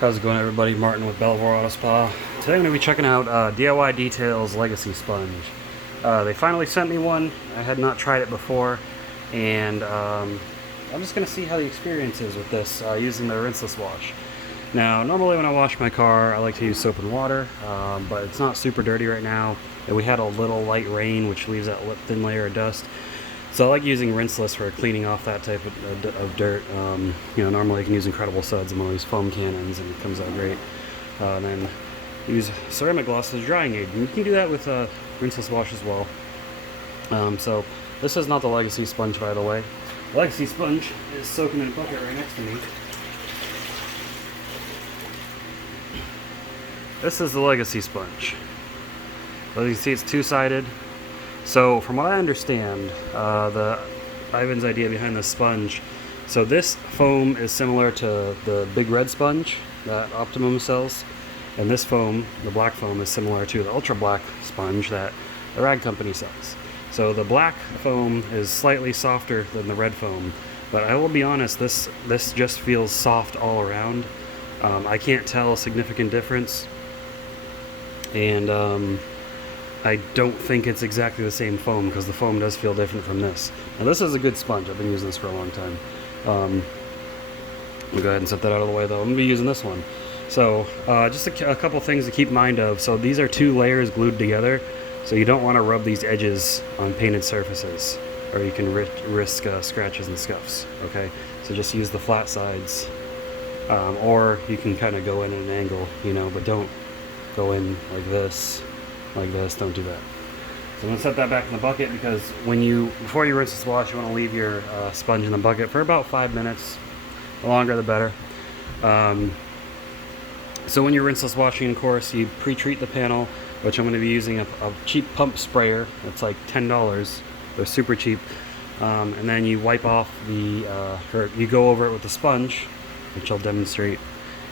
How's it going, everybody? Martin with Belvoir Auto Spa. Today I'm going to be checking out DIY Details Legacy Sponge. They finally sent me one. I had not tried it before, and I'm just going to see how the experience is with this using the rinseless wash. Now, normally when I wash my car, I like to use soap and water, but it's not super dirty right now. And we had a little light rain, which leaves that thin layer of dust. So I like using rinseless for cleaning off that type of dirt. Normally I can use Incredible Suds and one of these foam cannons, and it comes out great. Then use ceramic gloss as a drying aid. And you can do that with rinseless wash as well. So this is not the Legacy sponge, by the way. The Legacy sponge is soaking in a bucket right next to me. This is the Legacy sponge. As you can see, it's two-sided. So from what I understand, Ivan's idea behind this sponge, so this foam is similar to the big red sponge that Optimum sells, and this foam, the black foam, is similar to the ultra black sponge that the rag company sells. So the black foam is slightly softer than the red foam, but I will be honest, this just feels soft all around. I can't tell a significant difference, and I don't think it's exactly the same foam, because the foam does feel different from this. Now this is a good sponge. I've been using this for a long time. I'll go ahead and set that out of the way, though. I'm going to be using this one. So just a couple things to keep in mind of. So these are two layers glued together, so you don't want to rub these edges on painted surfaces, or you can risk scratches and scuffs. Okay, so just use the flat sides, or you can kind of go in at an angle, but don't go in like this. Don't do that. So I'm going to set that back in the bucket, because before you rinse this wash, you want to leave your sponge in the bucket for about 5 minutes. The longer the better. So when you're rinseless washing, of course, you pre-treat the panel, which I'm going to be using a cheap pump sprayer. It's like $10. They're super cheap. And then you wipe off or you go over it with the sponge, which I'll demonstrate,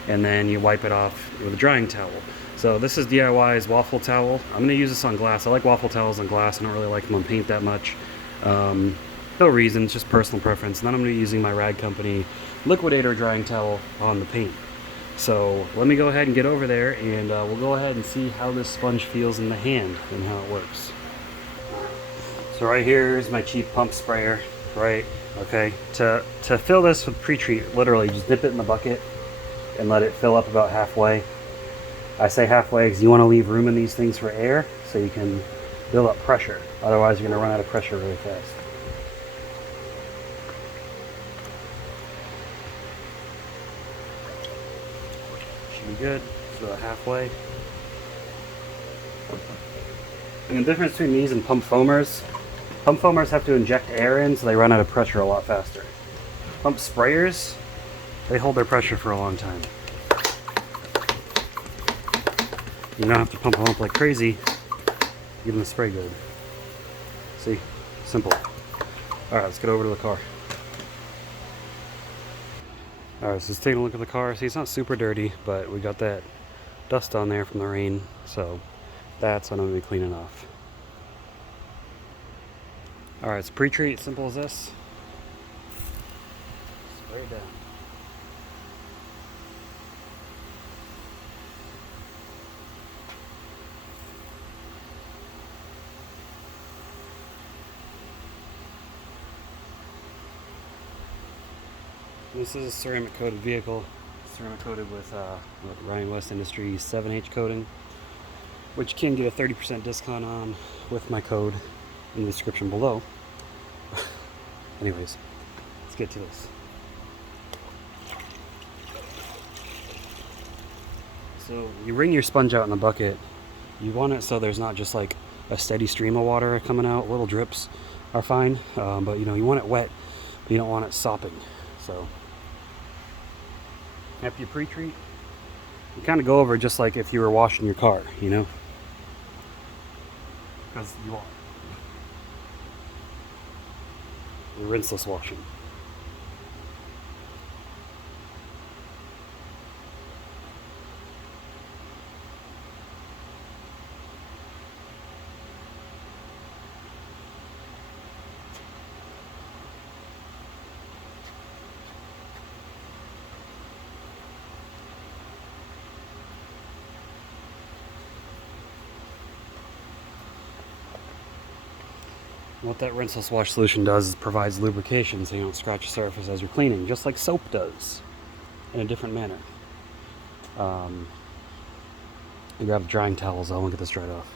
and then you wipe it off with a drying towel. So this is DIY's waffle towel. I'm going to use this on glass. I like waffle towels on glass. I don't really like them on paint that much. No reason, it's just personal preference. And then I'm going to be using my rag company liquidator drying towel on the paint. So let me go ahead and get over there, and we'll go ahead and see how this sponge feels in the hand and how it works. So right here is my cheap pump sprayer, right? Okay, to fill this with pre-treat, literally just dip it in the bucket and let it fill up about halfway. I say halfway because you want to leave room in these things for air, so you can build up pressure. Otherwise, you're going to run out of pressure really fast. Should be good. So halfway. And the difference between these and pump foamers have to inject air in, so they run out of pressure a lot faster. Pump sprayers, they hold their pressure for a long time. You don't have to pump them up like crazy. Give them the spray good. See? Simple. Alright, let's get over to the car. Alright, so let's take a look at the car. See, it's not super dirty, but we got that dust on there from the rain, so that's what I'm going to be cleaning off. Alright, it's pre-treat, simple as this. Spray it down. This is a ceramic coated vehicle, ceramic coated with Ryan West Industries 7H coating, which you can get a 30% discount on with my code in the description below. Anyways, let's get to this. So you wring your sponge out in the bucket. You want it so there's not just like a steady stream of water coming out. Little drips are fine, but you want it wet, but you don't want it sopping. So after you pre-treat, you kind of go over just like if you were washing your car, because you are. You're rinseless washing. What that rinseless wash solution does is provides lubrication so you don't scratch the surface as you're cleaning, just like soap does, in a different manner. I grabbed drying towels. I want to get this dried off.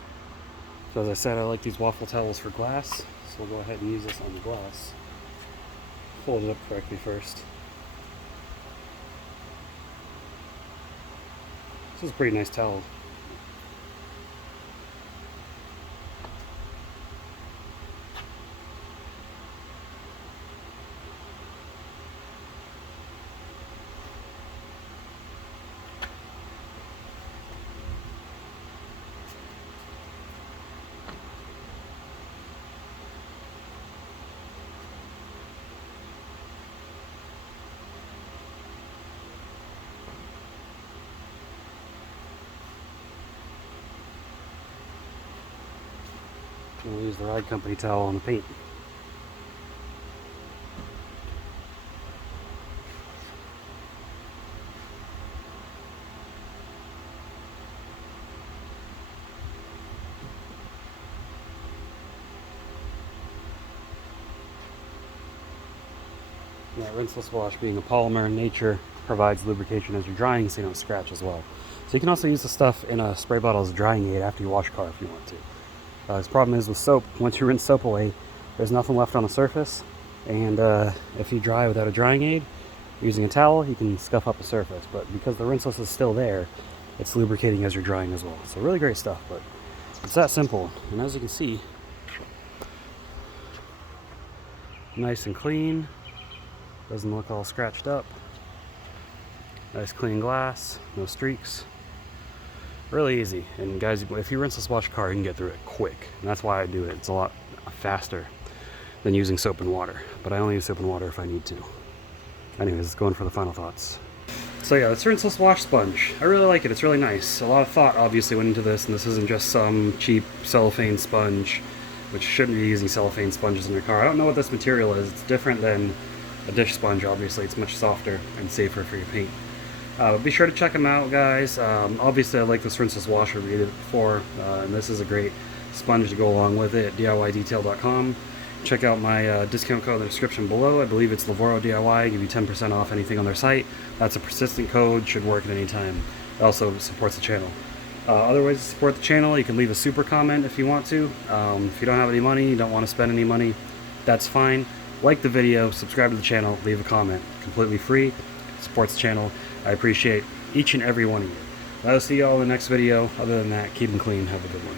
So as I said, I like these waffle towels for glass, so we'll go ahead and use this on the glass. Fold it up correctly first. This is a pretty nice towel. We'll use the Ride Company towel on the paint. That rinseless wash, being a polymer in nature, provides lubrication as you're drying so you don't scratch as well. So you can also use the stuff in a spray bottle as a drying aid after you wash car if you want to. His problem is with soap, once you rinse soap away, there's nothing left on the surface, and if you dry without a drying aid, using a towel, you can scuff up the surface, but because the rinseless is still there, it's lubricating as you're drying as well. So really great stuff, but it's that simple. And as you can see, nice and clean, doesn't look all scratched up. Nice clean glass, no streaks. Really easy. And guys, if you rinseless wash a car, you can get through it quick. And that's why I do it. It's a lot faster than using soap and water. But I only use soap and water if I need to. Anyways, going for the final thoughts. So yeah, this rinseless wash sponge, I really like it. It's really nice. A lot of thought obviously went into this, and this isn't just some cheap cellophane sponge, which shouldn't be using cellophane sponges in your car. I don't know what this material is. It's different than a dish sponge, obviously. It's much softer and safer for your paint. Be sure to check them out, guys. Obviously, I like this rinseless wash. I've reviewed it before, and this is a great sponge to go along with it at DIYdetail.com. Check out my discount code in the description below. I believe it's Lavoro DIY. Give you 10% off anything on their site. That's a persistent code. Should work at any time. It also supports the channel. Other ways to support the channel, you can leave a super comment if you want to. If you don't have any money, you don't want to spend any money, that's fine. Like the video, subscribe to the channel, leave a comment. Completely free. Supports the channel. I appreciate each and every one of you. I'll see you all in the next video. Other than that, keep them clean. Have a good one.